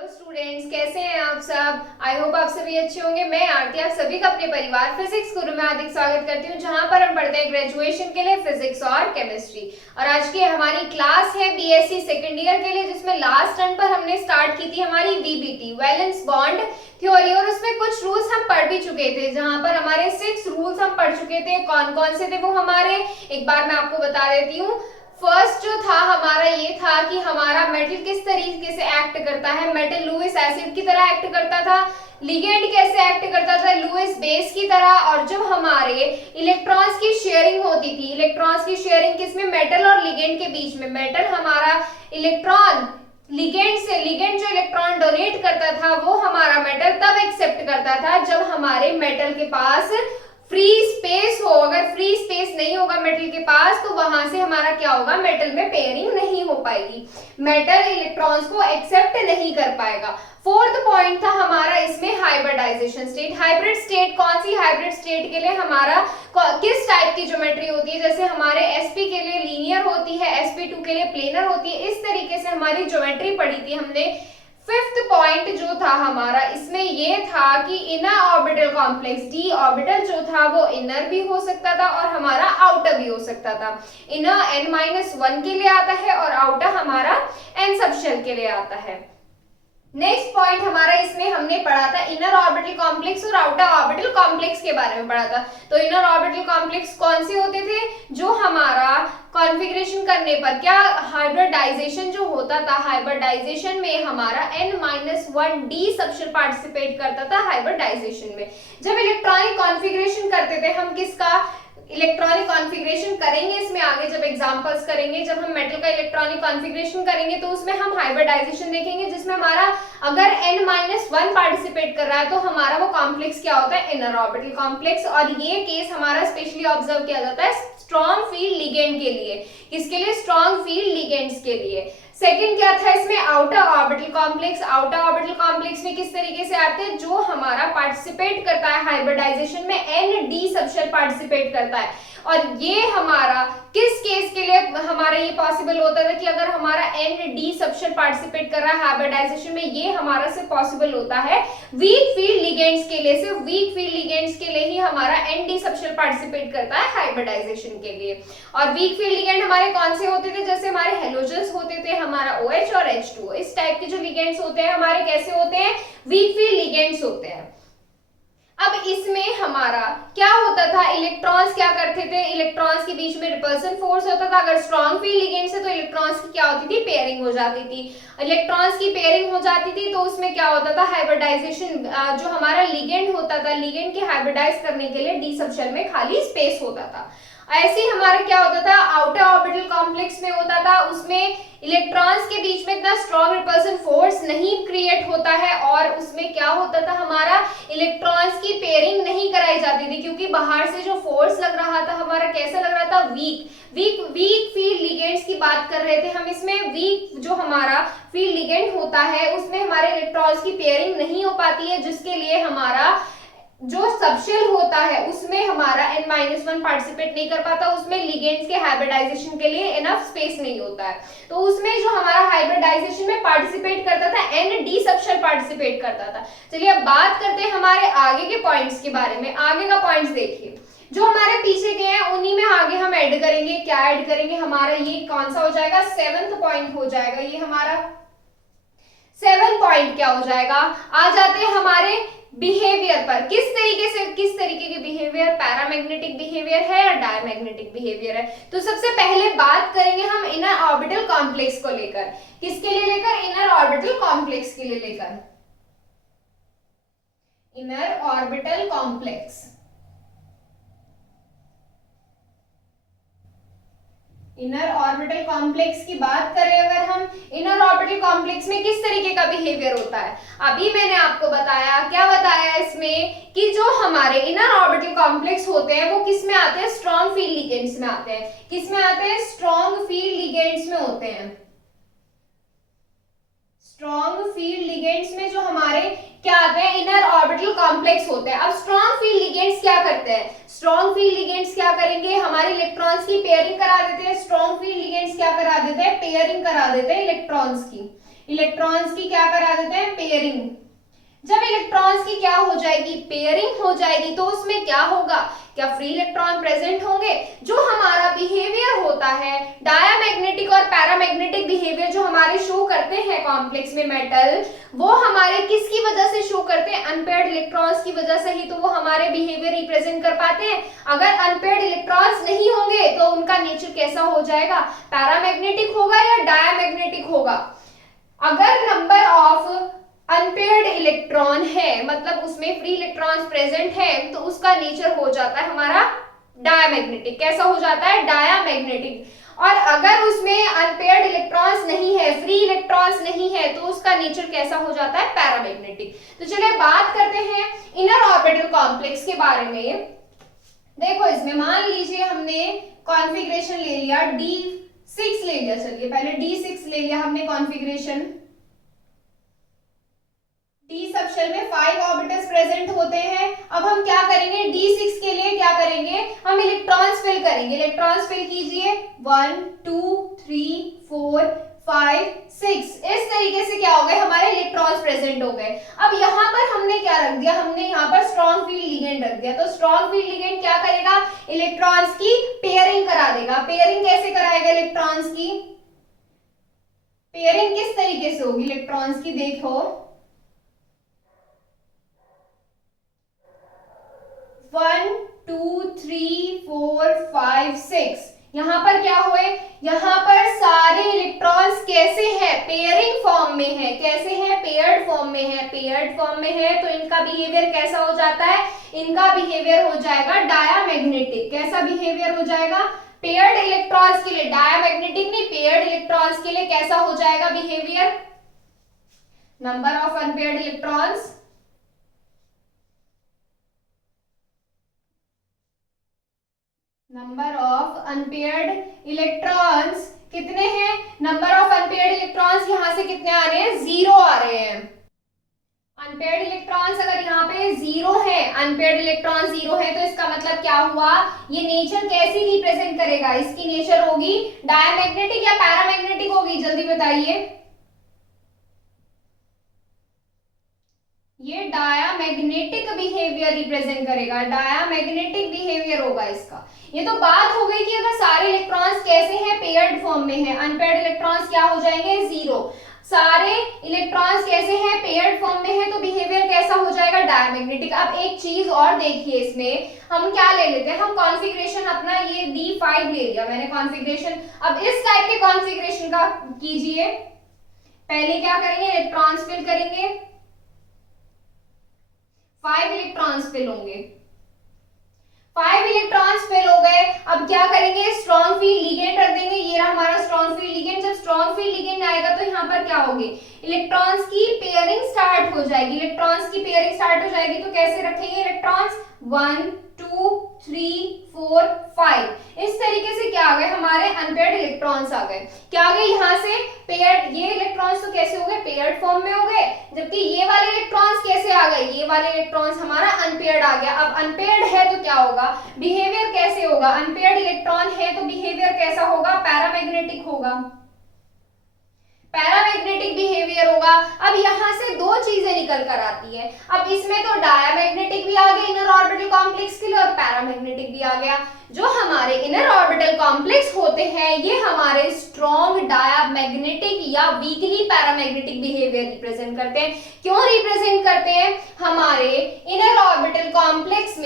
Hello students, कैसे हैं आप सब। आई होप आप सभी अच्छे होंगे। मैं आरती आप सभी का अपने परिवार फिजिक्स गुरु में हार्दिक स्वागत करती हूँ, जहां पर हम पढ़ते हैं ग्रेजुएशन के लिए फिजिक्स और केमिस्ट्री। और आज की हमारी क्लास है बीएससी सेकेंड ईयर के लिए, जिसमें लास्ट टर्म पर हमने स्टार्ट की थी हमारी वीबीटी वैलेंस बॉन्ड थ्योरी। और उसमें कुछ रूल्स हम पढ़ भी चुके थे, जहां पर हमारे 6 रूल्स हम पढ़ चुके थे। कौन कौन से थे वो हमारे, एक बार मैं आपको बता देती हूँ। फर्स्ट जो था हमारा ये था कि हमारा मेटल किस तरीके से एक्ट करता है। मेटल लुईस एसिड की तरह एक्ट करता था। लिगेंड कैसे एक्ट करता था, लुईस बेस की तरह। और जब हमारे इलेक्ट्रॉन्स की शेयरिंग होती थी, इलेक्ट्रॉन्स की शेयरिंग किसमें, मेटल और लिगेंड के बीच में। मेटल हमारा इलेक्ट्रॉन लिगेंड जो इलेक्ट्रॉन डोनेट करता था वो हमारा मेटल तब एक्सेप्ट करता था जब हमारे मेटल के पास फ्री स्पेस हो। अगर फ्री स्पेस नहीं होगा मेटल के पास तो वहां से हमारा क्या होगा, मेटल में पेयरिंग नहीं हो पाएगी, मेटल इलेक्ट्रॉन्स को एक्सेप्ट नहीं कर पाएगा। फोर्थ पॉइंट था हमारा इसमें हाइब्रिडाइजेशन स्टेट। हाइब्रिड स्टेट कौन सी, हाइब्रिड स्टेट के लिए हमारा किस टाइप की ज्योमेट्री होती है। जैसे हमारे sp के लिए लीनियर होती है, sp2 के लिए प्लेनर होती है। इस तरीके से हमारी ज्योमेट्री पढ़ी थी हमने। फिफ्थ पॉइंट जो था हमारा इसमें ये था कि inner orbital complex, D orbital जो था वो इनर भी हो सकता था और हमारा आउटर भी हो सकता था। इनर n-1 के लिए आता है और आउटर हमारा n सबशेल के लिए आता है। नेक्स्ट पॉइंट हमारा इसमें हमने पढ़ा था इनर ऑर्बिटल कॉम्प्लेक्स और आउटर ऑर्बिटल कॉम्प्लेक्स के बारे में पढ़ा था। तो इनर ऑर्बिटल कॉम्प्लेक्स कौन से होते थे, जो हमारा कॉन्फ़िगरेशन करने पर क्या हाइब्रिडाइजेशन जो होता था, हाइब्रिडाइजेशन में हमारा n-1d सबशेल पार्टिसिपेट करता था हाइब्रिडाइजेशन में। जब इलेक्ट्रॉनिक कॉन्फ़िगरेशन करते थे हम किसका, इलेक्ट्रॉनिक कॉन्फ़िगरेशन करेंगे इसमें आगे जब एग्जांपल्स करेंगे, जब हम मेटल का इलेक्ट्रॉनिक कॉन्फ़िगरेशन करेंगे तो उसमें हम हाइब्रिडाइजेशन देखेंगे, जिसमें हमारा अगर n-1 पार्टिसिपेट कर रहा है तो हमारा वो कॉम्प्लेक्स क्या होता है, इनर ऑर्बिटल कॉम्प्लेक्स। और ये केस हमारा स्पेशली ऑब्जर्व किया जाता है स्ट्रॉन्ग फील्ड लिगेंड के लिए। किसके लिए, स्ट्रॉन्ग फील्ड लिगेंड्स के लिए। सेकंड क्या था इसमें, outer orbital complex. Outer orbital complex में किस तरीके से आते हैं, जो हमारा पार्टिसिपेट करता है हाइब्रिडाइजेशन में n-d सबशेल पार्टिसिपेट करता है। और ये हमारा किस केस के लिए हमारा ये पॉसिबल होता था कि अगर हमारा n-d सबशेल पार्टिसिपेट कर रहा है हाइब्रिडाइजेशन में, ये हमारा से पॉसिबल होता है वीक फील्ड लिगेंड्स के लिए। सिर्फ वीक फील्ड लिगेंड्स के लिए ही हमारा n-d सबशेल पार्टिसिपेट करता है हाइब्रिडाइजेशन के लिए। और वीक फील्ड लिगेंड हमारे कौन से होते थे, जैसे हमारे हेलोजन्स होते थे, हमारा OH और H2O। इस टाइप के जो लिगेंड्स होते हैं हमारे कैसे होते हैं, वीक फील्ड लिगेंड्स होते हैं। अब इसमें हमारा क्या होता था, इलेक्ट्रॉन्स क्या करते थे, इलेक्ट्रॉन्स के बीच में रिपल्सन फोर्स होता था। अगर स्ट्रॉन्ग फील्ड लिगेंड से तो इलेक्ट्रॉन्स की क्या होती थी, पेयरिंग हो जाती थी। इलेक्ट्रॉन्स की पेयरिंग हो जाती थी तो उसमें क्या होता था, हाइब्रिडाइजेशन, जो हमारा लिगेंड होता था, लिगेंड के हाइब्रिडाइज करने के लिए डी सबशेल में खाली स्पेस होता था। ऐसे ही हमारा क्या होता था, आउटर ऑर्बिटल कॉम्प्लेक्स में होता था, उसमें इलेक्ट्रॉन्स के बीच में इतना स्ट्रॉन्ग रिपल्सन फोर्स नहीं क्रिएट होता है और उसमें क्या होता था, हमारा इलेक्ट्रॉन्स की पेयरिंग नहीं कराई जाती थी, क्योंकि बाहर से जो फोर्स लग रहा था हमारा कैसा लग रहा था, वीक फील्ड लिगेंड्स की बात कर रहे थे हम। इसमें वीक जो हमारा फील्ड लिगेंड होता है उसमें हमारे इलेक्ट्रॉन्स की पेयरिंग नहीं हो पाती है, जिसके लिए हमारा जो सबशेल होता है उसमें हमारा n-1 पार्टिसिपेट नहीं कर पाता, उसमें लिगेंड्स के हाइब्रिडाइजेशन के लिए इनफ स्पेस नहीं होता है। तो उसमें जो हमारा हाइब्रिडाइजेशन में पार्टिसिपेट करता था n-d सबशेल पार्टिसिपेट करता था। चलिए अब बात करते हैं हमारे आगे के पॉइंट्स के बारे में। आगे का पॉइंट्स देखिए, जो हमारे पीछे के हैं उन्हीं में आगे हम ऐड करेंगे। क्या ऐड करेंगे, हमारा ये कौन सा हो जाएगा, 7th पॉइंट हो जाएगा। ये हमारा 7 पॉइंट क्या हो जाएगा, आ जाते हैं हमारे बिहेवियर पर। किस तरीके के बिहेवियर, पैरामैग्नेटिक बिहेवियर है या डायमैग्नेटिक बिहेवियर है। तो सबसे पहले बात करेंगे हम इनर ऑर्बिटल कॉम्प्लेक्स को लेकर। किसके लिए लेकर, इनर ऑर्बिटल कॉम्प्लेक्स के लिए लेकर। Inner orbital complex, inner orbital complex की बात करें अगर हम, इनर ऑर्बिटल कॉम्प्लेक्स में किस तरीके का बिहेवियर होता है, अभी मैंने आपको बताया। क्या बताया इसमें कि जो हमारे इनर ऑर्बिटल कॉम्प्लेक्स होते हैं वो किस में आते हैं, स्ट्रॉन्ग फील्ड लिगेंड्स में आते हैं। किस में आते हैं, स्ट्रॉन्ग फील्ड लिगेंड्स में होते हैं। स्ट्रॉन्ग फील्ड लिगेंड्स में जो हमारे क्या आते हैं, इनर ऑर्बिटल कॉम्प्लेक्स होते हैं। अब स्ट्रॉन्ग फील्ड लिगेंड्स क्या करते हैं, स्ट्रॉन्ग फील्ड लिगेंड्स क्या करेंगे, हमारे इलेक्ट्रॉन्स की पेयरिंग करा देते हैं। स्ट्रॉन्ग फील्ड लिगेंड्स क्या करा देते हैं, पेयरिंग करा देते हैं इलेक्ट्रॉन्स की। इलेक्ट्रॉन्स की क्या करा देते हैं, पेयरिंग। जब इलेक्ट्रॉन्स की क्या हो जाएगी, पेयरिंग हो जाएगी, तो उसमें क्या होगा, क्या फ्री इलेक्ट्रॉन प्रेजेंट होंगे। जो हमारा बिहेवियर होता है डायामैग्नेटिक और पैरामैग्नेटिक बिहेवियर जो हमारे शो करते हैं कॉम्प्लेक्स में मेटल, वो हमारे किसकी वजह से शो करते हैं, अनपेयर्ड इलेक्ट्रॉन्स की वजह से ही तो वो हमारे बिहेवियर रिप्रेजेंट कर पाते हैं। अगर अनपेयर्ड इलेक्ट्रॉन्स नहीं होंगे तो उनका नेचर कैसा हो जाएगा, पैरामैग्नेटिक होगा या डायामैग्नेटिक होगा। अगर नंबर ऑफ अनपेयर्ड इलेक्ट्रॉन है, मतलब उसमें फ्री इलेक्ट्रॉन्स प्रेजेंट है, तो उसका नेचर हो जाता है हमारा डायामैग्नेटिक। कैसा हो जाता है, डायामैग्नेटिक। और अगर उसमें अनपेयर्ड इलेक्ट्रॉन्स नहीं है, फ्री इलेक्ट्रॉन्स नहीं है, तो उसका नेचर कैसा हो जाता है, पैरामैग्नेटिक। तो चलिए बात करते हैं इनर ऑर्बिटल कॉम्प्लेक्स के बारे में। देखो इसमें मान लीजिए हमने कॉन्फ़िगरेशन ले लिया D6 ले लिया, चलिए पहले D6 ले लिया हमने कॉन्फ़िगरेशन। डी सबशेल में 5 ऑर्बिटल्स प्रेजेंट होते हैं। अब हम क्या करेंगे, D6 के लिए क्या करेंगे, हम इलेक्ट्रॉन्स फिल करेंगे। इलेक्ट्रॉन्स फिल कीजिए, 1 2 3 4 5 6। इस तरीके से क्या हो गए, हमारे इलेक्ट्रॉन्स प्रेजेंट हो गए। अब यहाँ पर हमने क्या रख दिया, हमने यहाँ पर स्ट्रॉन्ग फील्ड लिगेंड रख दिया। तो स्ट्रॉन्ग फील्ड लिगेंड क्या करेगा, इलेक्ट्रॉन्स की पेयरिंग करा देगा। पेयरिंग कैसे कराएगा, इलेक्ट्रॉन्स की पेयरिंग किस तरीके से होगी इलेक्ट्रॉन्स की, देखो 1 2 3 4 5 6। यहां पर क्या हुए, यहां पर सारे इलेक्ट्रॉन्स कैसे हैं, पेयरिंग फॉर्म में है। कैसे हैं, पेयर्ड फॉर्म में है। पेयर्ड फॉर्म में है तो इनका बिहेवियर कैसा हो जाता है, इनका बिहेवियर हो जाएगा डायामैग्नेटिक। कैसा बिहेवियर हो जाएगा, पेयर्ड इलेक्ट्रॉन्स के लिए, डायामैग्नेटिक नहीं, पेयर्ड इलेक्ट्रॉन्स के लिए कैसा हो जाएगा behaviour, number of unpaired electrons number of unpaired electrons कितने हैं, नंबर ऑफ अनपेयर्ड इलेक्ट्रॉन्स यहां से कितने आ रहे हैं, 0 आ रहे हैं। अनपेयर्ड इलेक्ट्रॉन्स अगर यहाँ पे 0 है, अनपेयर्ड इलेक्ट्रॉन 0 है, तो इसका मतलब क्या हुआ, ये नेचर कैसी रिप्रेजेंट करेगा, इसकी नेचर होगी डायमैग्नेटिक या पैरामैग्नेटिक होगी, जल्दी बताइए। ये डायामैग्नेटिक बिहेवियर रिप्रेजेंट करेगा, डायामैग्नेटिक बिहेवियर होगा इसका। ये तो बात हो गई कि अगर सारे इलेक्ट्रॉन्स कैसे हैं, पेयर्ड फॉर्म में है, अनपेयर्ड इलेक्ट्रॉन्स क्या हो जाएंगे, 0। सारे इलेक्ट्रॉन्स कैसे हैं, पेयर्ड फॉर्म में है, तो बिहेवियर कैसा हो जाएगा, डायमैग्नेटिक। अब एक चीज और देखिए, इसमें हम क्या ले लेते हैं, हम कॉन्फ़िगरेशन अपना ये D5 ले लिया मैंने कॉन्फ़िगरेशन। अब इस टाइप के कॉन्फ़िगरेशन का कीजिए। पहले क्या करेंगे, इलेक्ट्रॉन्स फिल करेंगे, 5 इलेक्ट्रॉन्स फिल होंगे। 5 इलेक्ट्रॉन्स फिल हो गए। अब क्या करेंगे, स्ट्रॉन्ग फील्ड लिगेंड रख देंगे। ये रहा हमारा स्ट्रॉन्ग फील्ड लिगेंड। जब स्ट्रॉन्ग फील्ड लिगेंड आएगा तो यहाँ पर क्या होगी, इलेक्ट्रॉन्स की पेयरिंग स्टार्ट हो जाएगी। इलेक्ट्रॉन्स की पेयरिंग स्टार्ट हो जाएगी तो कैसे रखेंगे इलेक्ट्रॉन्स, 1 2 3 4 5। इस तरीके से क्या आ गए, हमारे अनपेयर्ड इलेक्ट्रॉन्स आ गए। क्या आ गए, यहाँ से पेयर्ड, ये इलेक्ट्रॉन्स तो कैसे हो गए, पेयर्ड फॉर्म में हो गए। जबकि ये वाले इलेक्ट्रॉन्स कैसे आ गए, ये वाले इलेक्ट्रॉन्स हमारा अनपेयर्ड आ गया। अब अनपेयर्ड है तो क्या होगा, बिहेवियर कैसे होगा, अनपेयर्ड इलेक्ट्रॉन है तो बिहेवियर कैसा होगा, पैरामैग्नेटिक होगा, पैरामैग्नेटिक बिहेवियर होगा। अब यहां से दो चीजें निकल कर आती है। अब इसमें तो डायमैग्नेटिक भी आ गया इनर ऑर्बिटल कॉम्प्लेक्स के लिए और पैरामैग्नेटिक भी आ गया। जो हमारे इनर ऑर्बिटल कॉम्प्लेक्स होते हैं ये हमारे स्ट्रॉन्ग डायमैग्नेटिक या वीकली पैरामैग्नेटिक बिहेवियर रिप्रेजेंट करते हैं। क्यों रिप्रेजेंट करते हैं, हमारे इनर ऑर्बिटल कॉम्प्लेक्स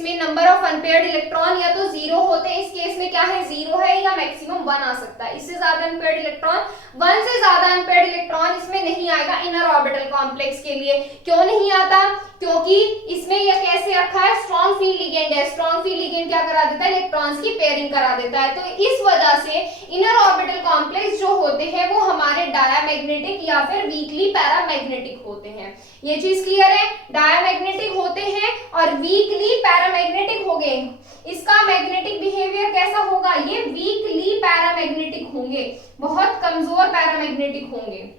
में नंबर ऑफ अनपेयर्ड इलेक्ट्रॉन या तो 0 होते हैं, इस केस में क्या है 0 है, या मैक्सिमम 1 आ सकता है। इससे ज्यादा अनपेयर्ड इलेक्ट्रॉन, 1 से ज्यादा अनपेयर्ड इलेक्ट्रॉन इसमें नहीं आएगा इनर ऑर्बिटल कॉम्प्लेक्स के लिए। क्यों नहीं आता, क्योंकि इसमें यह कैसे रखा है, स्ट्रॉन्ग फील्ड लिगेंड है। स्ट्रॉन्ग फील्ड लिगेंड क्या करा देता है, इलेक्ट्रॉन्स की पेयरिंग करा देता है। तो इस वजह से इनर ऑर्बिटल कॉम्प्लेक्स जो होते हैं वो हमारे डायमैग्नेटिक या फिर वीकली पैरामैग्नेटिक होते हैं। ये चीज क्लियर है, डायमैग्नेटिक होते हैं और वीकली पैरामैग्नेटिक हो गए। इसका मैग्नेटिक बिहेवियर कैसा होगा, ये वीकली पैरामैग्नेटिक होंगे, बहुत कमजोर पैरामैग्नेटिक होंगे।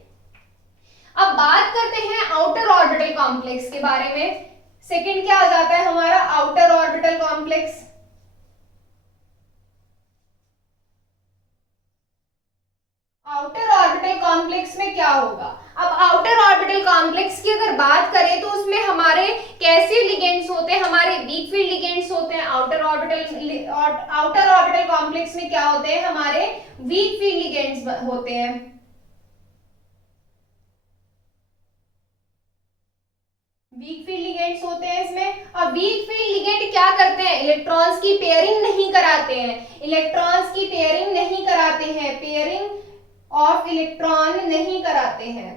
अब बात करते हैं आउटर ऑर्बिटल कॉम्प्लेक्स के बारे में। सेकंड क्या आ जाता है हमारा, outer orbital complex. Outer orbital complex में क्या होगा? अब आउटर ऑर्बिटल कॉम्प्लेक्स की अगर बात करें तो उसमें हमारे कैसे लिगेंड्स होते हैं? हमारे वीक फील्ड लिगेंड्स होते हैं। आउटर ऑर्बिटल कॉम्प्लेक्स में क्या होते हैं? हमारे वीक फील्ड लिगेंड्स होते हैं। वीक फील्ड लिगेंड्स होते हैं इसमें। अब वीक फील्ड लिगेंड क्या करते हैं? इलेक्ट्रॉन्स की पेयरिंग नहीं कराते हैं। इलेक्ट्रॉन्स की पेयरिंग नहीं कराते हैं। पेयरिंग ऑफ इलेक्ट्रॉन नहीं कराते हैं।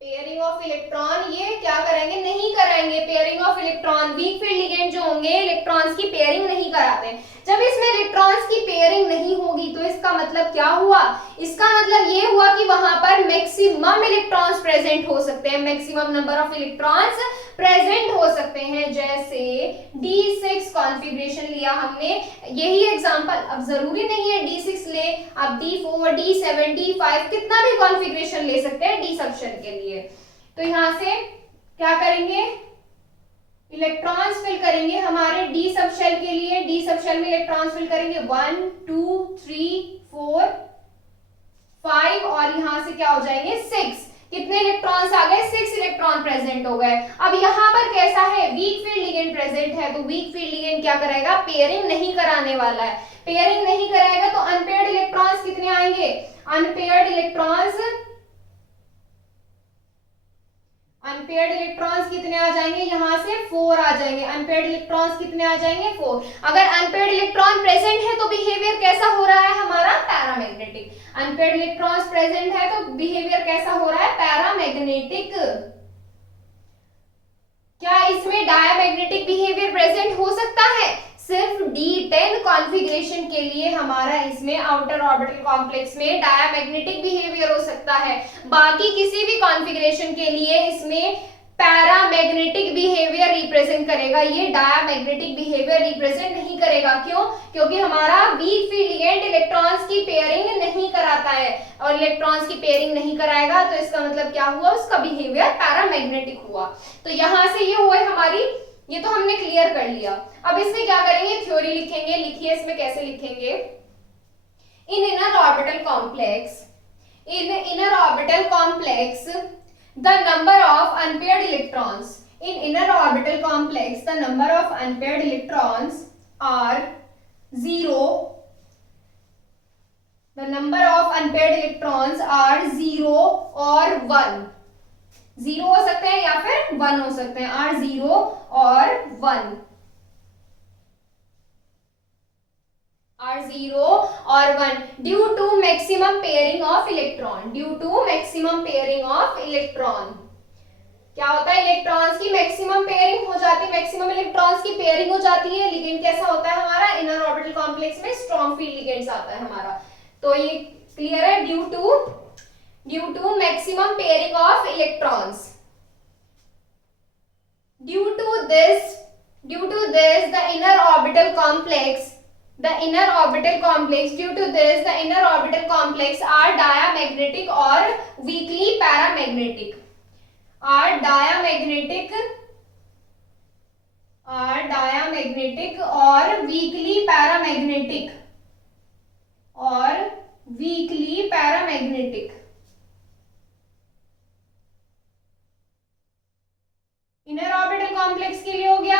पेयरिंग ऑफ इलेक्ट्रॉन ये क्या करेंगे? नहीं कराएंगे pairing of electron. Weak field ligand जो होंगे इलेक्ट्रॉन्स की पेयरिंग नहीं कराते। जब इसमें इलेक्ट्रॉन्स की पेयरिंग नहीं होगी तो इसका मतलब क्या हुआ? इसका मतलब ये हुआ कि वहां पर मैक्सिमम इलेक्ट्रॉन्स प्रेजेंट हो सकते हैं। Maximum number of electrons present हो सकते हैं। जैसे D6 कॉन्फ़िगरेशन लिया हमने, यही एग्जांपल। अब जरूरी नहीं है D6 ले, आप D4, D7, D5 कितना भी कॉन्फ़िगरेशन ले सकते हैं डी सबशेल के लिए। तो यहां से क्या करेंगे? इलेक्ट्रॉन्स फिल करेंगे हमारे डी सबशेल के लिए। डी सबशेल में इलेक्ट्रॉन्स फिल करेंगे 1 2 3 4 5 और यहां से क्या हो जाएंगे 6। कितने इलेक्ट्रॉन्स आ गए? 6 इलेक्ट्रॉन प्रेजेंट हो गए। अब यहाँ पर कैसा है? वीक फील्ड लिगेंड प्रेजेंट है, तो वीक फील्ड लिगेंड क्या कराएगा? पेयरिंग नहीं कराने वाला है। पेयरिंग नहीं कराएगा तो अनपेयर्ड इलेक्ट्रॉन्स कितने आएंगे? अनपेयर्ड इलेक्ट्रॉन्स कितने आ जाएंगे? यहां से 4 आ जाएंगे। अनपेयर्ड इलेक्ट्रॉन्स कितने आ जाएंगे? 4। अगर अनपेयर्ड इलेक्ट्रॉन प्रेजेंट है तो बिहेवियर कैसा हो रहा है हमारा? पैरामैग्नेटिक। अनपेयर्ड इलेक्ट्रॉन्स प्रेजेंट है तो बिहेवियर कैसा हो रहा है? पैरामैग्नेटिक। क्या इसमें डायामैग्नेटिक बिहेवियर प्रेजेंट हो सकता है? सिर्फ D10 कॉन्फ़िगरेशन के लिए हमारा इसमें आउटर ऑर्बिटल कॉम्प्लेक्स में डायामैग्नेटिक बिहेवियर हो सकता है। बाकी किसी भी कॉन्फ़िगरेशन के लिए इसमें पैरामैग्नेटिक बिहेवियर रिप्रेजेंट करेगा, ये डायामैग्नेटिक बिहेवियर रिप्रेजेंट नहीं करेगा। क्यों? क्योंकि हमारा वीक फील्ड लिगेंड इलेक्ट्रॉन्स की पेयरिंग नहीं कराता है, और इलेक्ट्रॉन्स की पेयरिंग नहीं कराएगा तो इसका मतलब क्या हुआ? उसका बिहेवियर पैरामैग्नेटिक हुआ। तो यहां से ये हुआ हमारी, ये तो हमने क्लियर कर लिया। अब इसमें क्या करेंगे? थ्योरी लिखेंगे। लिखिए इसमें कैसे लिखेंगे? इन inner orbital complex the number of unpaired electrons in inner orbital complex, the number of unpaired electrons are 0. The number of unpaired electrons are 0 or 1. 0 हो सकते हैं या फिर 1 हो सकते हैं। are 0 or 1. are 0 or 1 due to maximum pairing of electron. Due to maximum pairing of electron. क्या होता है? इलेक्ट्रॉन्स की मैक्सिमम पेयरिंग हो जाती है। मैक्सिमम इलेक्ट्रॉन्स की पेयरिंग हो जाती है। लिगेंड कैसा होता है हमारा? इनर ऑर्बिटल कॉम्प्लेक्स में स्ट्रॉन्ग फील्ड लिगेंड्स आता है हमारा। तो ये क्लियर है? Due to maximum pairing of electrons. Due to this the inner orbital complex due to this the inner orbital complex are diamagnetic or weakly paramagnetic. are diamagnetic or weakly paramagnetic. Inner orbital complex के लिए हो गया।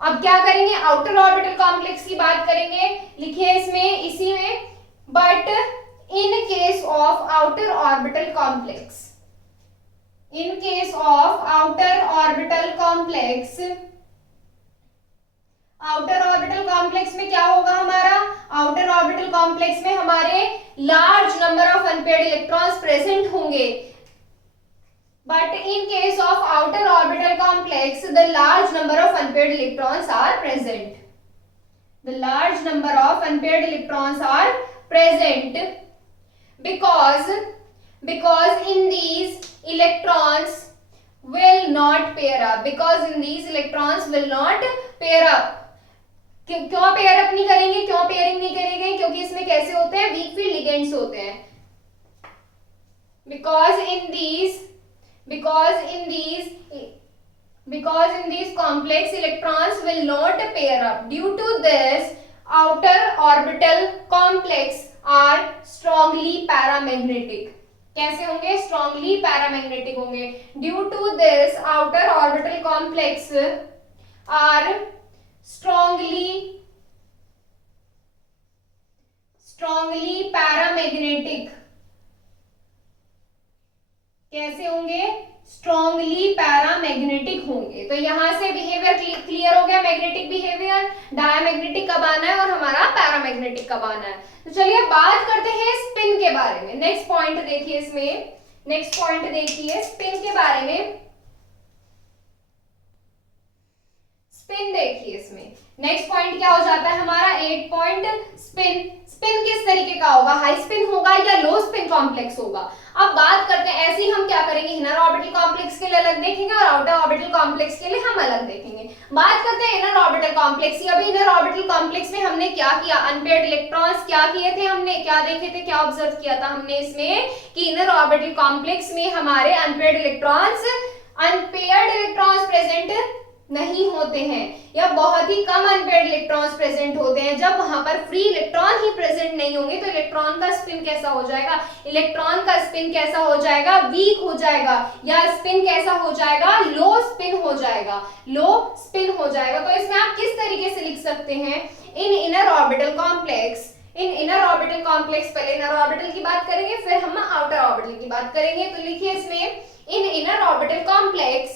अब क्या करेंगे? Outer orbital complex की बात करेंगे। लिखिए इसमें, इसी में, but in case of outer orbital complex, in case of outer orbital complex, outer orbital complex में क्या होगा हमारा? आउटर ऑर्बिटल कॉम्प्लेक्स में हमारे large number of unpaired electrons present होंगे। But in case of outer orbital complex, the large number of unpaired electrons are present. The large number of unpaired electrons are present because in these electrons will not pair up. Because in these electrons will not pair up. क्यों pair up नहीं करेंगे? क्यों pairing नहीं करेंगे? क्योंकि इसमें कैसे होते हैं? वीक फील्ड लिगेंड्स होते हैं। Because in these complex electrons will not pair up. Due to this outer orbital complex are strongly paramagnetic. कैसे होंगे? strongly paramagnetic होंगे. Due to this outer orbital complex are strongly paramagnetic. कैसे होंगे? Strongly paramagnetic होंगे. तो यहां से behaviour clear हो गया. मैग्नेटिक बिहेवियर, डायमैग्नेटिक कब आना है और हमारा पैरामैग्नेटिक कब आना है. तो चलिए बात करते हैं स्पिन के बारे में. नेक्स्ट पॉइंट देखिए इसमें. नेक्स्ट पॉइंट देखिए स्पिन के बारे में. स्पिन देखिए इसमें. नेक्स्ट पॉइंट क्या हो जाता है हमारा? 8 पॉइंट स्पिन. स्पिन किस तरीके का होगा? हाई स्पिन होगा या लो स्पिन कॉम्प्लेक्स होगा? अब बात करते हैं. ऐसे ही हम क्या करेंगे? इनर ऑर्बिटल कॉम्प्लेक्स के लिए अलग देखेंगे और आउटर ऑर्बिटल कॉम्प्लेक्स के लिए हम अलग देखेंगे. बात करते हैं इनर ऑर्बिटल कॉम्प्लेक्स की. अभी इनर ऑर्बिटल कॉम्प्लेक्स में हमने क्या किया? अनपेयर्ड इलेक्ट्रॉन्स क्या किए थे? हमने क्या देखे थे? क्या ऑब्जर्व किया था हमने इसमें कि इनर ऑर्बिटल कॉम्प्लेक्स में हमारे अनपेयर्ड इलेक्ट्रॉन्स प्रेजेंट नहीं होते हैं या बहुत ही कम अनपेयर्ड इलेक्ट्रॉन्स प्रेजेंट होते हैं. जब वहां पर फ्री इलेक्ट्रॉन ही प्रेजेंट नहीं होंगे तो इलेक्ट्रॉन का स्पिन कैसा हो जाएगा? इलेक्ट्रॉन का स्पिन कैसा हो जाएगा? वीक हो जाएगा. या स्पिन कैसा हो जाएगा? लो स्पिन हो जाएगा. लो स्पिन हो जाएगा. तो इसमें आप किस तरीके से लिख सकते हैं? इन इनर ऑर्बिटल कॉम्प्लेक्स. इन इनर ऑर्बिटल कॉम्प्लेक्स, पहले इनर ऑर्बिटल की बात करेंगे फिर हम आउटर ऑर्बिटल की बात करेंगे. तो लिखिए इसमें इन inner orbital complex.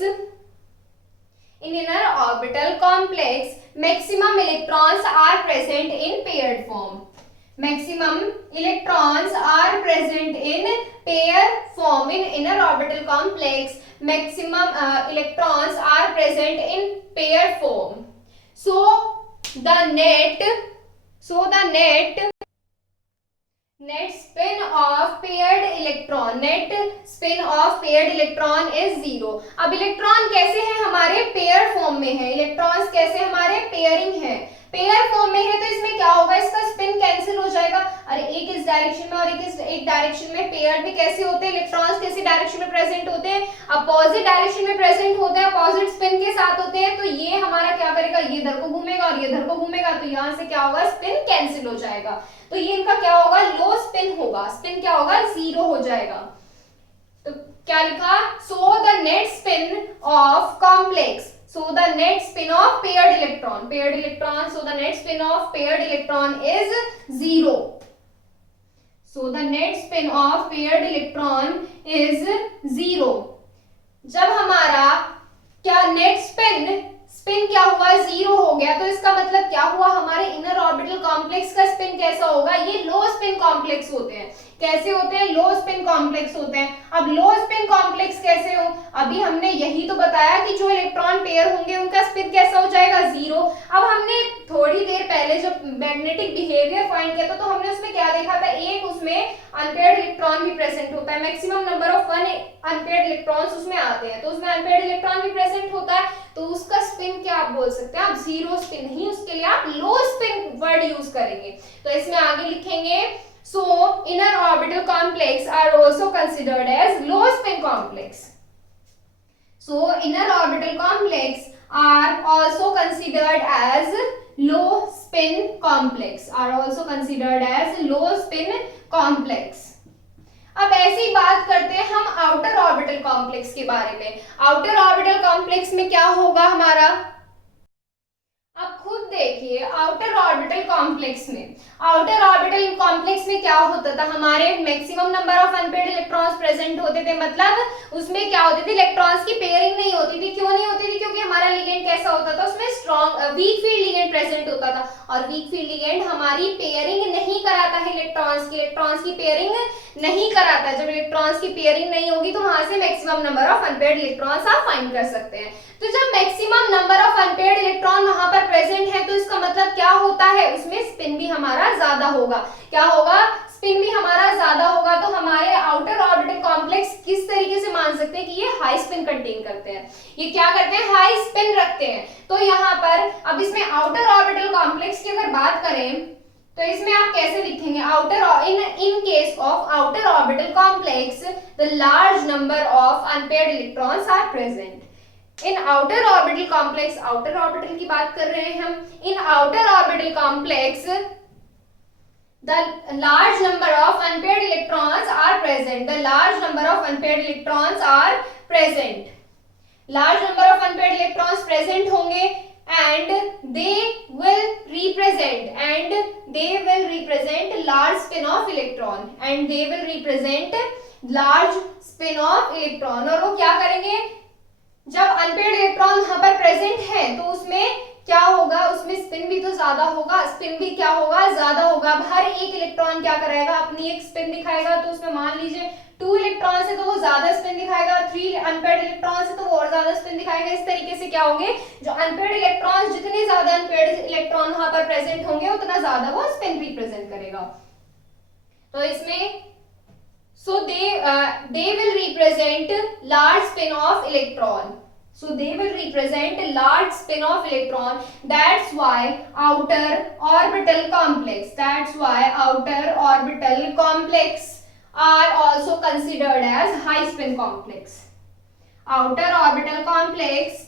In inner orbital complex, maximum electrons are present in paired form. Maximum electrons are present in pair form. In inner orbital complex, maximum electrons are present in pair form. So the net net spin of paired electron is 0. अब electron कैसे हैं? हमारे pair form में है. Electrons कैसे हमारे? Pairing है. Pair form में है तो इसमें क्या होगा? इसका स्पिन कैंसिल हो जाएगा. अरे एक इस डायरेक्शन में और एक डायरेक्शन में पेयर्ड में कैसे होते हैं? इलेक्ट्रॉन्स कैसे डायरेक्शन में प्रेजेंट होते हैं? अपोजिट डायरेक्शन में प्रेजेंट होते हैं, अपोजिट स्पिन के साथ होते हैं. तो ये हमारा क्या करेगा? ये इधर को घूमेगा और ये इधर को घूमेगा. तो यहाँ से क्या होगा? स्पिन कैंसिल हो जाएगा. तो ये इनका क्या होगा? लो स्पिन होगा. स्पिन क्या होगा? 0 हो जाएगा. तो क्या लिखा? So the net spin off complex. So the net spin of paired electron. So the net spin of paired electron is 0. So the net spin of paired electron is 0. जब हमारा क्या नेट स्पिन क्या हुआ? 0 हो गया. तो इसका मतलब क्या हुआ? हमारे इनर ऑर्बिटल कॉम्प्लेक्स का स्पिन कैसा होगा? ये लो स्पिन कॉम्प्लेक्स होते हैं. कैसे होते हैं? लो स्पिन कॉम्प्लेक्स होते हैं. अब लो स्पिन कॉम्प्लेक्स कैसे हो? अभी हमने यही तो बताया कि जो इलेक्ट्रॉन पेयर होंगे उनका स्पिन कैसा हो जाएगा? 0. अब हमने थोड़ी देर पहले जो मैग्नेटिक बिहेवियर फाइंड किया था तो हमने उसमें क्या देखा था? एक उसमें अनपेयर्ड इलेक्ट्रॉन भी प्रेजेंट होता है. Maximum number of 1 unpaired electrons उसमें आते हैं. तो उसमें अनपेयर्ड इलेक्ट्रॉन भी प्रेजेंट होता है. तो उसका स्पिन क्या आप बोल सकते हैं? आप 0 स्पिन नहीं, उसके लिए आप लो स्पिन वर्ड यूज करेंगे. तो इसमें आगे लिखेंगे so inner orbital complex are also considered as low spin complex. So inner orbital complex are also considered as low spin complex. अब ऐसी बात करते हैं हम आउटर ऑर्बिटल कॉम्प्लेक्स के बारे में. आउटर ऑर्बिटल कॉम्प्लेक्स में क्या होगा हमारा? अब खुद देखिए आउटर ऑर्बिटल कॉम्प्लेक्स में क्या होता था? हमारे maximum number of unpaired electrons present होते थे. मतलब उसमें क्या होती थी? इलेक्ट्रॉन्स की पेयरिंग नहीं होती थी. क्यों नहीं होती थी? क्योंकि हमारा लिगेंड कैसा होता था? उसमें strong weak field ligand present होता था. और वीक फील्ड लिगेंड हमारी पेयरिंग नहीं कराता है. इलेक्ट्रॉन्स की पेयरिंग नहीं कराता है. जब इलेक्ट्रॉन्स की पेयरिंग नहीं होगी तो वहां से maximum number of unpaired electrons आप फाइंड कर सकते हैं. तो जब maximum number of unpaired electron वहां पर प्रेजेंट है तो इसका मतलब क्या होता है? उसमें स्पिन भी हमारा ज्यादा होगा. क्या होगा? स्पिन भी हमारा ज्यादा होगा. तो हमारे आउटर ऑर्बिटल कॉम्प्लेक्स किस तरीके से मान सकते हैं कि ये हाई स्पिन कंटेन करते हैं? ये क्या करते हैं? हाई स्पिन रखते हैं. तो यहाँ पर अब इसमें आउटर ऑर्बिटल कॉम्प्लेक्स की अगर बात करें तो इसमें आप कैसे लिखेंगे? in case of outer orbital complex the large number of unpaired electrons are present. In outer orbital complex, outer orbital की बात कर रहे हैं हम, इन outer orbital complex the large number of unpaired electrons are present, the large number of unpaired electrons are present, large number of unpaired electrons present होंगे and they will represent large spin of electron, and they will represent large spin of electron। और वो क्या करेंगे, जब unpaired electron यहाँ पर present है तो उसमें क्या होगा, उसमें स्पिन भी तो ज्यादा होगा, स्पिन भी क्या होगा, ज्यादा होगा। अब हर एक इलेक्ट्रॉन क्या कराएगा, अपनी एक स्पिन दिखाएगा, तो उसमें मान लीजिए 2 इलेक्ट्रॉन से तो वो ज्यादा स्पिन दिखाएगा, 3 अनपेयर्ड इलेक्ट्रॉन से तो वो और ज्यादा स्पिन दिखाएगा। इस तरीके से क्या होंगे, जो अनपेयर्ड इलेक्ट्रॉन, जितने ज्यादा अनपेयर्ड इलेक्ट्रॉन वहां पर प्रेजेंट होंगे उतना ज्यादा वो स्पिन रिप्रेजेंट करेगा। तो इसमें so they will represent large spin of electron, so they will represent large spin of electron, that's why outer orbital complex, that's why outer orbital complex are also considered as high spin complex, outer orbital complex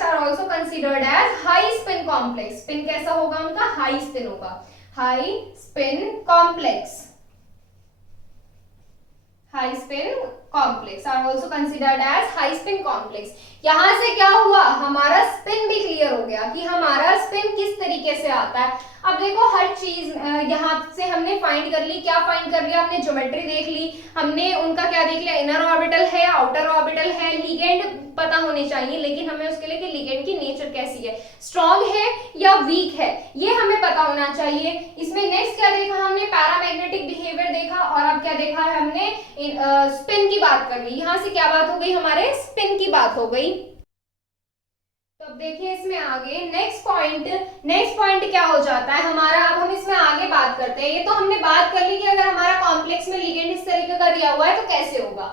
are also considered as high spin complex। spin कैसा होगा उनका, high spin होगा, high spin complex, high spin complex are also considered as high spin complex। यहां से क्या हुआ, हमारा spin भी क्लियर हो गया कि हमारा स्पिन किस तरीके से आता है। अब देखो हर चीज यहां से हमने फाइंड कर ली, क्या फाइंड कर लिया हमने, ज्योमेट्री देख ली हमने, उनका क्या देख लिया, इनर ऑर्बिटल है, आउटर ऑर्बिटल है, लिगेंड पता होने चाहिए, लेकिन हमें उसके लिए कि लिगेंड की नेचर कैसी है, स्ट्रॉन्ग है या वीक है, ये हमें पता होना चाहिए। इसमें नेक्स्ट क्या देखा हमने, पैरामैग्नेटिक बिहेवियर देखा, और अब क्या देखा है हमने, स्पिन की बात कर ली। यहां से क्या बात हो गई, हमारे स्पिन की बात हो गई। तो अब देखिए इसमें आगे नेक्स्ट पॉइंट क्या हो जाता है हमारा, अब हम इसमें आगे बात करते हैं। ये तो हमने बात कर ली कि अगर हमारा कॉम्प्लेक्स में लिगेंड इस तरीके का दिया हुआ है तो कैसे होगा।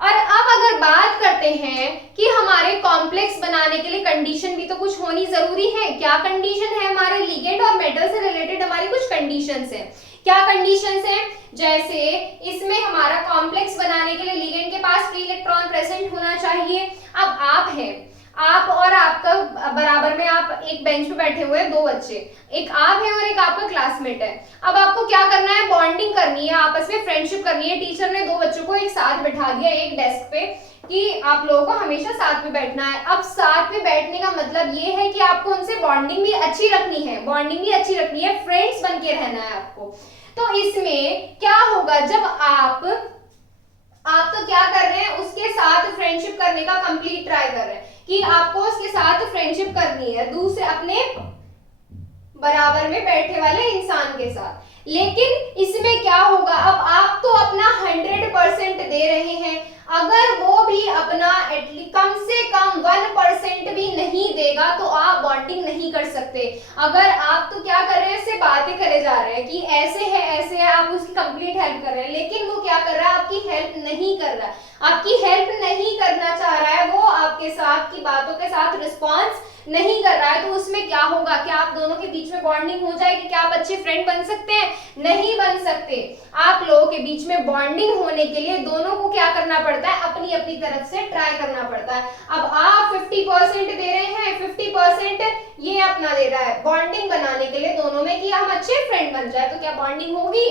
और अब अगर बात करते हैं कि हमारे कॉम्प्लेक्स बनाने के लिए कंडीशन भी तो कुछ होनी जरूरी है। क्या कंडीशन है, हमारे लिगेंड और मेटल से रिलेटेड हमारी कुछ कंडीशंस हैं। क्या कंडीशंस हैं, जैसे इसमें हमारा कॉम्प्लेक्स बनाने के लिए लिगेंड के पास फ्री इलेक्ट्रॉन प्रेजेंट होना चाहिए। अब आप हैं, आप और आपका बराबर में आप एक बेंच पे बैठे हुए हैं, 2 बच्चे, एक आप है और एक आपका क्लासमेट है। अब आपको क्या करना है, बॉन्डिंग करनी है, आपस में फ्रेंडशिप करनी है। टीचर ने 2 बच्चों को एक साथ बैठा दिया एक डेस्क पे कि आप लोगों को हमेशा साथ में बैठना है। अब साथ में बैठने का मतलब ये है कि आपको उनसे बॉन्डिंग भी अच्छी रखनी है, फ्रेंड्स बन के रहना है आपको। तो इसमें क्या होगा, जब आप तो क्या कर रहे हैं, उसके साथ फ्रेंडशिप करने का कंप्लीट ट्राई कर रहे हैं कि आपको उसके साथ फ्रेंडशिप करनी है, दूसरे अपने बराबर में बैठे वाले इंसान के साथ। लेकिन इसमें क्या होगा, अब आप तो अपना 100% दे रहे हैं, अगर वो भी अपना कम से कम 1% भी नहीं देगा तो आप बॉन्डिंग नहीं कर सकते। अगर आप तो क्या कर रहे हैं, इससे बातें करे जा रहे हैं कि ऐसे है, आप उसकी कंप्लीट हेल्प कर रहे हैं, लेकिन वो क्या कर रहा है, आपकी हेल्प नहीं कर रहा है, आपकी हेल्प नहीं करना चाह रहा है, वो आपके साथ की बातों के साथ रिस्पॉन्स नहीं कर रहा है। तो उसमें क्या होगा, क्या आप दोनों के बीच में बॉन्डिंग हो जाएगी, क्या आप अच्छे फ्रेंड बन सकते हैं, नहीं बन सकते। आप लोगों के बीच में बॉन्डिंग होने के लिए दोनों को क्या करना पड़ता है, अपनी अपनी तरफ से ट्राई करना पड़ता है। अब आप 50% दे रहे हैं, 50% ये अपना दे रहा है बॉन्डिंग बनाने के लिए दोनों में कि हम अच्छे फ्रेंड बन जाए, तो क्या बॉन्डिंग होगी,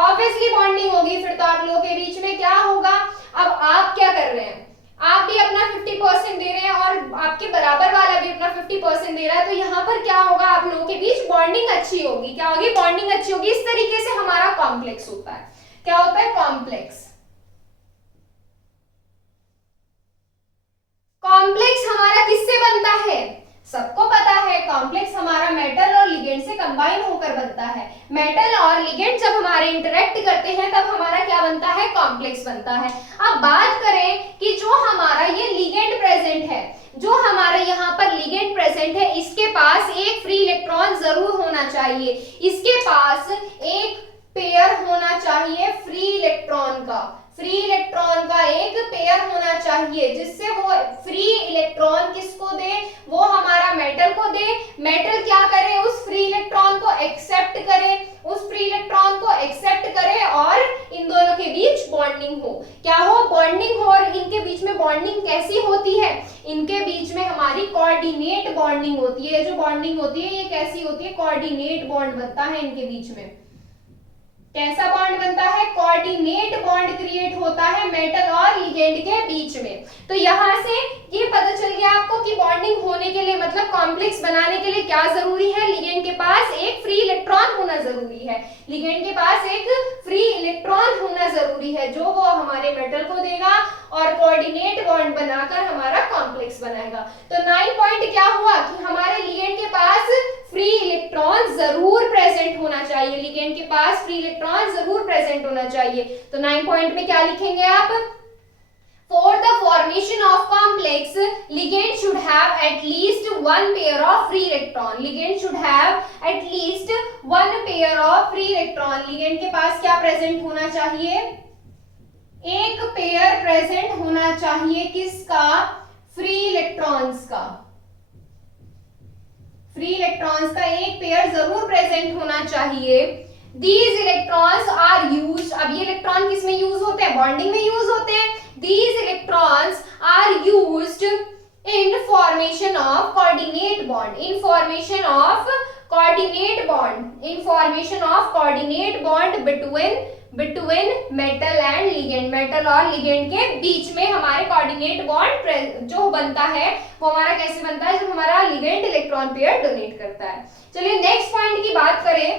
ऑब्वियसली बॉन्डिंग होगी। फिर तो आप लोगों के बीच में क्या होगा, अब आप क्या कर रहे हैं, आप भी अपना 50% दे रहे हैं और आपके बराबर वाला भी अपना 50% दे रहा है, तो यहाँ पर क्या होगा, आप लोगों के बीच बॉन्डिंग अच्छी होगी। क्या होगी, बॉन्डिंग अच्छी होगी। इस तरीके से हमारा कॉम्प्लेक्स होता है। क्या होता है, कॉम्प्लेक्स। कॉम्प्लेक्स हमारा किससे बनता है, सबको पता है, कॉम्प्लेक्स हमारा मेटल और लिगेंड से कंबाइन होकर बनता है। मेटल और लिगेंड जब हमारे इंटरेक्ट करते हैं तब हमारा क्या बनता है, कॉम्प्लेक्स बनता है। अब बात करें कि जो हमारा ये लिगेंड प्रेजेंट है, जो हमारे यहाँ पर लिगेंड प्रेजेंट है, इसके पास एक फ्री इलेक्ट्रॉन जरूर होना चाहिए, इसके पास एक पेयर होना चाहिए फ्री इलेक्ट्रॉन का एक पेयर होना चाहिए, जिससे वो फ्री इलेक्ट्रॉन किसको दे, वो हमारा मेटल को दे। मेटल क्या करे, उस फ्री इलेक्ट्रॉन को एक्सेप्ट करे और इन दोनों के बीच बॉन्डिंग हो। क्या हो, बॉन्डिंग हो और इनके बीच में बॉन्डिंग होती है, ये कैसी होती है, कोऑर्डिनेट बॉन्ड बनता है इनके बीच में। कैसा बॉन्ड बनता है, कोऑर्डिनेट बॉन्ड क्रिएट होता है मेटल और लिगेंड के बीच में। तो यहां से ये पता चल गया आपको कि बॉन्डिंग होने के लिए मतलब कॉम्प्लेक्स बनाने के लिए क्या जरूरी है, लिगेंड के पास एक फ्री इलेक्ट्रॉन होना जरूरी है। लिगेंड के पास एक फ्री इलेक्ट्रॉन होना जरूरी है जो वो हमारे मेटल को देगा और कोऑर्डिनेट बॉन्ड बनाकर हमारा कॉम्प्लेक्स बनाएगा। तो 9 पॉइंट क्या हुआ कि हमारे लिगेंड के पास फ्री इलेक्ट्रॉन जरूर प्रेजेंट होना चाहिए, लिगेंड के पास फ्री इलेक्ट्रॉन जरूर प्रेजेंट होना चाहिए। तो 9 पॉइंट में क्या लिखेंगे आप, for the formation of complex ligand should have at least one pair of free electron, ligand should have at least one pair of free electron, ligand के पास क्या प्रेजेंट होना चाहिए, एक पेयर प्रेजेंट होना चाहिए, किसका, फ्री इलेक्ट्रॉन्स का, free electrons का एक पेयर जरूर प्रेजेंट होना चाहिए। These electrons are used, अब ये इलेक्ट्रॉन किस में यूज होते हैं, बॉन्डिंग में यूज होते हैं। These electrons are used in formation of coordinate bond, in formation of coordinate bond, in formation of coordinate bond between metal and ligand, metal और ligand के बीच में हमारे coordinate bond जो बनता है वो हमारा कैसे बनता है, जब हमारा ligand इलेक्ट्रॉन पेयर डोनेट करता है। चलिए नेक्स्ट पॉइंट की बात करें,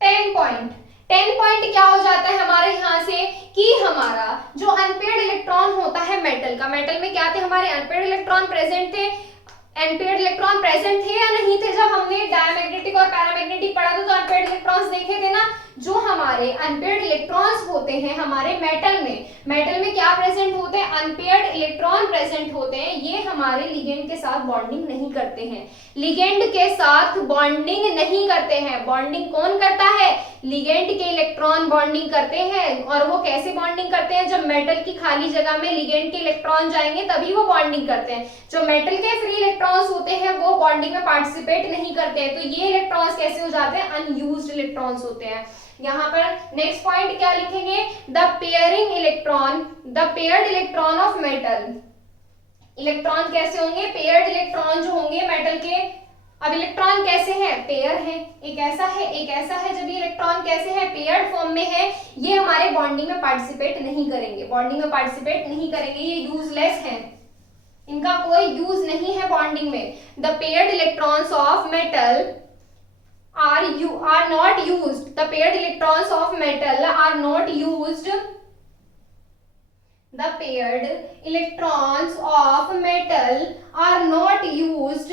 10 पॉइंट। 10 पॉइंट क्या हो जाता है हमारे यहाँ से कि हमारा जो अनपेयर्ड इलेक्ट्रॉन होता है मेटल का, मेटल में क्या थे, हमारे अनपेयर्ड इलेक्ट्रॉन प्रेजेंट थे, अनपेयर्ड इलेक्ट्रॉन प्रेजेंट थे या नहीं थे, जब हमने डायमैग्नेटिक और पैरामैग्नेटिक पढ़ा था तो अनपेयर्ड इलेक्ट्रॉन्स देखे थे ना। जो हमारे अनपेयर्ड इलेक्ट्रॉन्स होते हैं हमारे मेटल में क्या प्रेजेंट होते हैं, अनपेयर्ड इलेक्ट्रॉन प्रेजेंट होते हैं, ये हमारे लिगेंड के साथ बॉन्डिंग नहीं करते हैं, लिगेंड के साथ बॉन्डिंग नहीं करते हैं। बॉन्डिंग कौन करता है, लिगेंड के इलेक्ट्रॉन बॉन्डिंग करते हैं। और वो कैसे बॉन्डिंग करते हैं, जब मेटल की खाली जगह में लिगेंड के इलेक्ट्रॉन जाएंगे तभी वो बॉन्डिंग करते हैं। जो मेटल के फ्री इलेक्ट्रॉन्स होते हैं वो बॉन्डिंग में पार्टिसिपेट नहीं करते हैं, तो ये इलेक्ट्रॉन्स कैसे हो जाते हैं, अनयूज्ड इलेक्ट्रॉन्स होते हैं। यहाँ पर नेक्स्ट पॉइंट क्या लिखेंगे, the pairing electron, the paired electron of metal, electron कैसे होंगे, पेयर्ड इलेक्ट्रॉन जो होंगे मेटल के। अब इलेक्ट्रॉन कैसे हैं, पेयर है, एक ऐसा है एक ऐसा है। जब ये इलेक्ट्रॉन कैसे है, पेयर्ड फॉर्म में है, ये हमारे बॉन्डिंग में पार्टिसिपेट नहीं करेंगे, बॉन्डिंग में पार्टिसिपेट नहीं करेंगे, ये यूजलेस हैं, इनका कोई यूज नहीं है बॉन्डिंग में। The paired electrons of metal are not used, the paired electrons of metal are not used, the paired electrons of metal are not used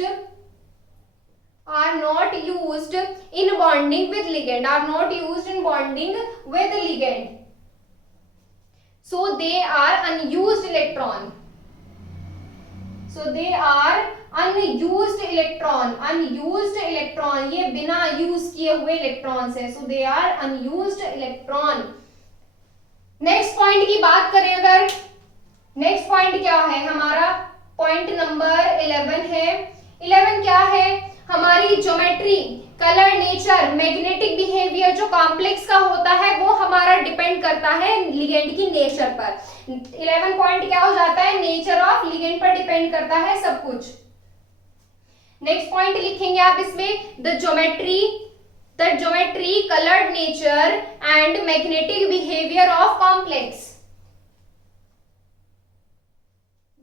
in bonding with ligand, are not used in bonding with ligand, so they are unused electron, so they are unused electron, unused electron ये बिना use किए हुए electrons है, so they are unused electron. Next point की बात करें अगर, next point क्या है हमारा, पॉइंट नंबर 11 है। 11 क्या है, हमारी geometry, colour, nature, magnetic behaviour जो कॉम्प्लेक्स का होता है वो हमारा डिपेंड करता है लिगेंड की नेचर पर। 11 पॉइंट क्या हो जाता है, नेचर ऑफ लिगेंड पर डिपेंड करता है सब कुछ। नेक्स्ट पॉइंट लिखेंगे आप इसमें, the geometry, coloured nature and magnetic behaviour of complex,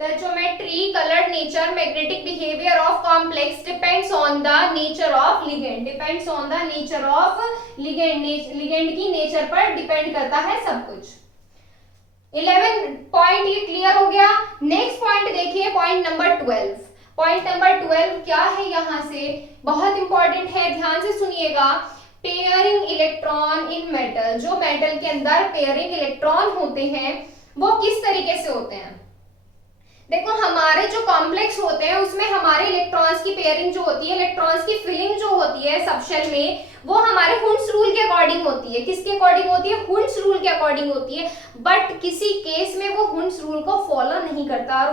the geometry, colored nature, magnetic behavior of complex depends on the nature of ligand, depends on the nature of ligand, ligand की nature पर depend करता है सब कुछ। 11 point ये clear हो गया। Next point देखिए, पॉइंट नंबर 12। पॉइंट नंबर 12 क्या है, यहाँ से बहुत इंपॉर्टेंट है, ध्यान से सुनिएगा। पेयरिंग इलेक्ट्रॉन इन मेटल, जो मेटल के अंदर पेयरिंग इलेक्ट्रॉन होते हैं वो किस तरीके से होते हैं। देखो हमारे जो कॉम्प्लेक्स होते हैं उसमें हमारे इलेक्ट्रॉन्स की पेयरिंग जो होती है, इलेक्ट्रॉन्स की फिलिंग जो होती है सबशेल में, वो हमारे हुंड्स रूल के अकॉर्डिंग होती है। किसके अकॉर्डिंग होती है, हुंड्स रूल के अकॉर्डिंग होती है। बट किसी केस में वो हुंड्स रूल को फॉलो नहीं करता, और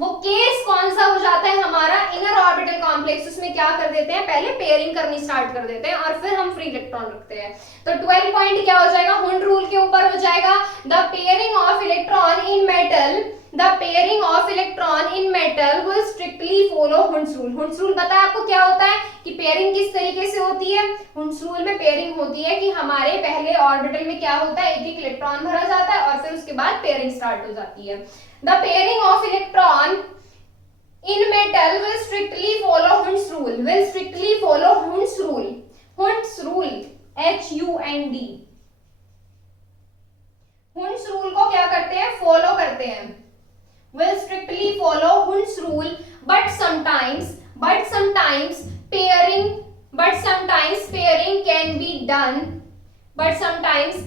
वो केस कौन सा हो जाता है, हमारा इनर ऑर्बिटल कॉम्प्लेक्स। उसमें क्या कर देते हैं, पहले पेयरिंग करनी स्टार्ट कर देते हैं और फिर हम फ्री इलेक्ट्रॉन रखते हैं। तो 12 पॉइंट क्या हो जाएगा, हुंड रूल के ऊपर हो जाएगा। The pairing of electron in metal the pairing of electron in metal will strictly follow Hund's rule. Hund's rule पता है आपको क्या होता है कि पेयरिंग किस तरीके से होती है। हुंड्स रूल में पेयरिंग होती है कि हमारे पहले ऑर्बिटल में क्या होता है, एक एक इलेक्ट्रॉन भरा जाता है और फिर उसके बाद पेयरिंग स्टार्ट हो जाती है। The pairing of electron in metal will strictly follow Hund's rule, will strictly follow Hund's rule. Hund's rule HUND, Hund's rule को क्या करते हैं, फॉलो करते हैं। will strictly follow Hund's rule, but sometimes pairing can be done, pairing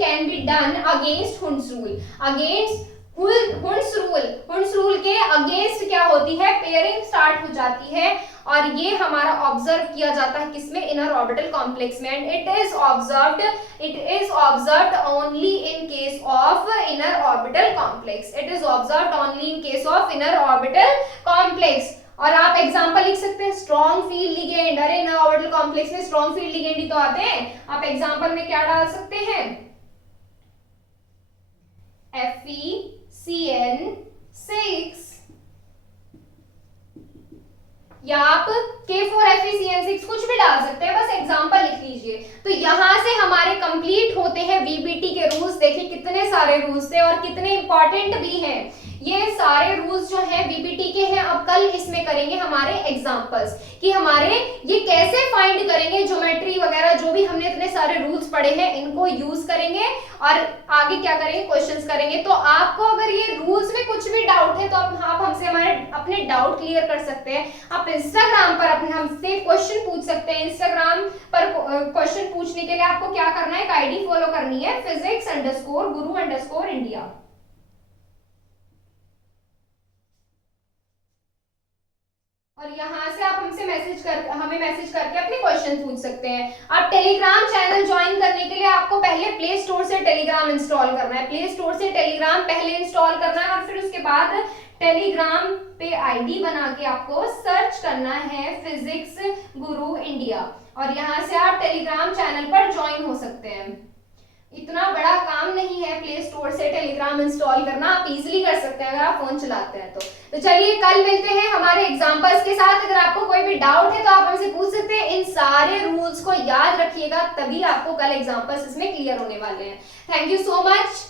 can be done against Hund's rule, against Hund's rule के against क्या होती है, पेयरिंग स्टार्ट हो जाती है और ये हमारा ऑब्जर्व किया जाता है किसमें, इनर ऑर्बिटल कॉम्प्लेक्स में। And it is observed only in case of inner orbital complex, it is observed only in case of inner orbital complex. और आप एग्जांपल लिख सकते हैं स्ट्रॉन्ग फील्ड लिगेंड, अरे इनर ऑर्बिटल कॉम्प्लेक्स में strong field ligand ही तो आते हैं। आप एग्जांपल में क्या डाल सकते हैं, FeCN6 या आप K4FeCN6 कुछ भी डाल सकते हैं, बस एग्जांपल लिख लीजिए। तो यहां से हमारे कंप्लीट होते हैं VBT के रूल्स। देखिए कितने सारे रूल्स थे और कितने इंपॉर्टेंट भी हैं। ये सारे रूल्स जो हैं VBT के हैं। अब कल इसमें करेंगे हमारे एग्जांपल्स कि हमारे ये कैसे फाइंड करेंगे, ज्योमेट्री वगैरह जो भी हमने इतने सारे रूल्स पढ़े हैं इनको यूज करेंगे और आगे क्या करेंगे, क्वेश्चंस करेंगे। तो आपको अगर ये रूल्स में कुछ भी डाउट है तो आप हमसे हमारे अपने डाउट क्लियर कर सकते हैं। आप इंस्टाग्राम पर अपने हमसे क्वेश्चन पूछ सकते हैं। इंस्टाग्राम पर क्वेश्चन पूछने के लिए आपको क्या करना है, एक आईडी फॉलो करनी है, physics_guru_India। और यहाँ से आप हमें मैसेज करके अपने क्वेश्चन पूछ सकते हैं। आप टेलीग्राम चैनल ज्वाइन करने के लिए आपको पहले प्ले स्टोर से टेलीग्राम इंस्टॉल करना है, प्ले स्टोर से टेलीग्राम पहले इंस्टॉल करना है और फिर उसके बाद टेलीग्राम पे आईडी बना के आपको सर्च करना है फिजिक्स गुरु इंडिया और यहाँ से आप टेलीग्राम चैनल पर ज्वाइन हो सकते हैं। इतना बड़ा काम नहीं है प्ले स्टोर से टेलीग्राम इंस्टॉल करना, आप इजीली कर सकते हैं अगर आप फोन चलाते हैं तो चलिए कल मिलते हैं हमारे एग्जांपल्स के साथ। अगर आपको कोई भी डाउट है तो आप हमसे पूछ सकते हैं। इन सारे रूल्स को याद रखिएगा, तभी आपको कल एग्जांपल्स इसमें क्लियर होने वाले हैं। Thank you so much.